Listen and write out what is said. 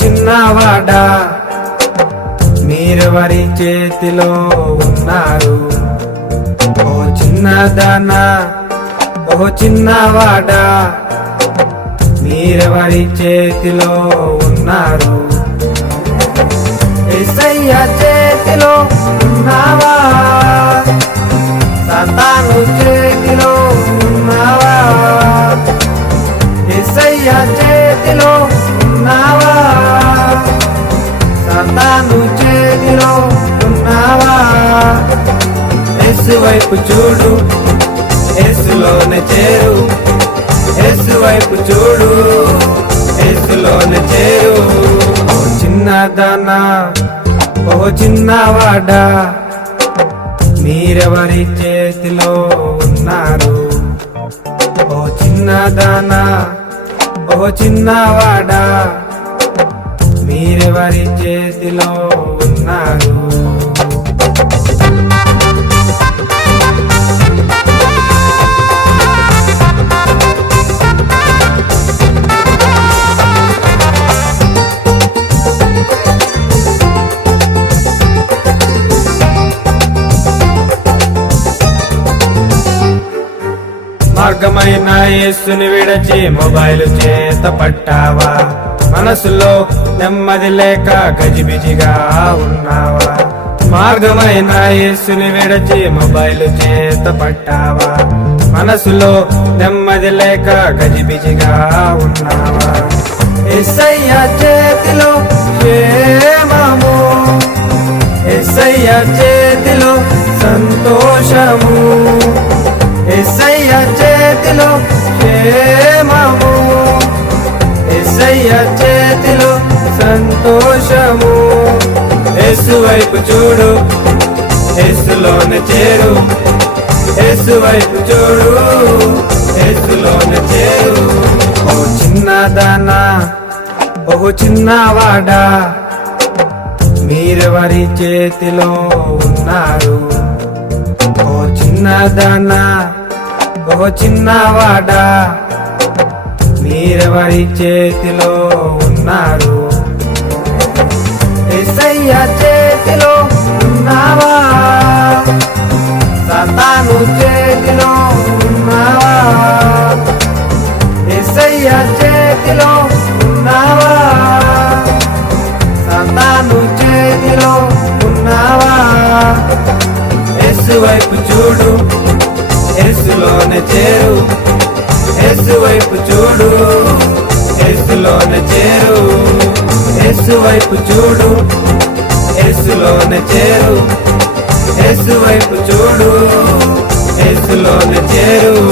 చిన్నవాడా? మీరెవరి చేతిలో ఉన్నారు? ఓ చిన్నదానా? ఓ చిన్నవాడా? మీరెవరి చేతిలో ఉన్నారు? ఎసయ్య చేతిలో ఉన్నావా? సతాను చేతిలో ఉన్నావా? ఎసయ్య చేతిలో చేతిలో ఉన్నావా? ఎస్సు వైపు చూడు ఎస్సులోనే చేరు. ఎస్సు వైపు చూడు ఎస్సులోనే చేరు. ఓ చిన్నదానా ఓ చిన్నవాడా మీరెవరి చేతిలో ఉన్నారు? ఓ చిన్నదానా ఓ చిన్నవాడా మీరెవరి చేతిలో మార్గమైన యేసుని విడచి మొబైల్ చేత పట్టావా? మనసులో నెమ్మది లేక గజిబిజిగా ఉన్నావా? మార్గమైన యేసుని విడచి మొబైల్ చేత పట్టావా? మనసులో నెమ్మది లేక గజిబిజిగా ఉన్నావా? ఎస్ఐయ చేతిలో క్షేమము ఎస్ఐయ చేతిలో సంతోషము. చేతిలో క్షేమము ఎస్ఐయ చేతిలో సంతోషము. ఎస్సు వైపు చూడు ఎస్సులోన చేరు. ఎస్సు వైపు చూడు ఎస్సులోన చేరు. ఓ చిన్నదానా ఓ చిన్నవాడా మీరెవరి చేతిలో ఉన్నారు? ఓ చిన్నదానా ఓ చిన్నవాడా మీరెవరి చేతిలో ఉన్నారు? ఎస్ఐయ చేతిలో ఉన్నావా? సతాను చేతిలో ఉన్నావా? ఎస్ఐయ చేతిలో ఉన్నావా? సతాను చేతిలో ఉన్నావా? ఎస్సు వైపు చూడు. ఎస్సులోనే చేరు. ఎస్సు వైపు చూడు. ఎస్సులోనే చేరు. ఎస్సు వైపు చూడు. ఎస్సులోనే చేరు. ఎస్సు వైపు చూడు. ఎస్సులోనే చేరు.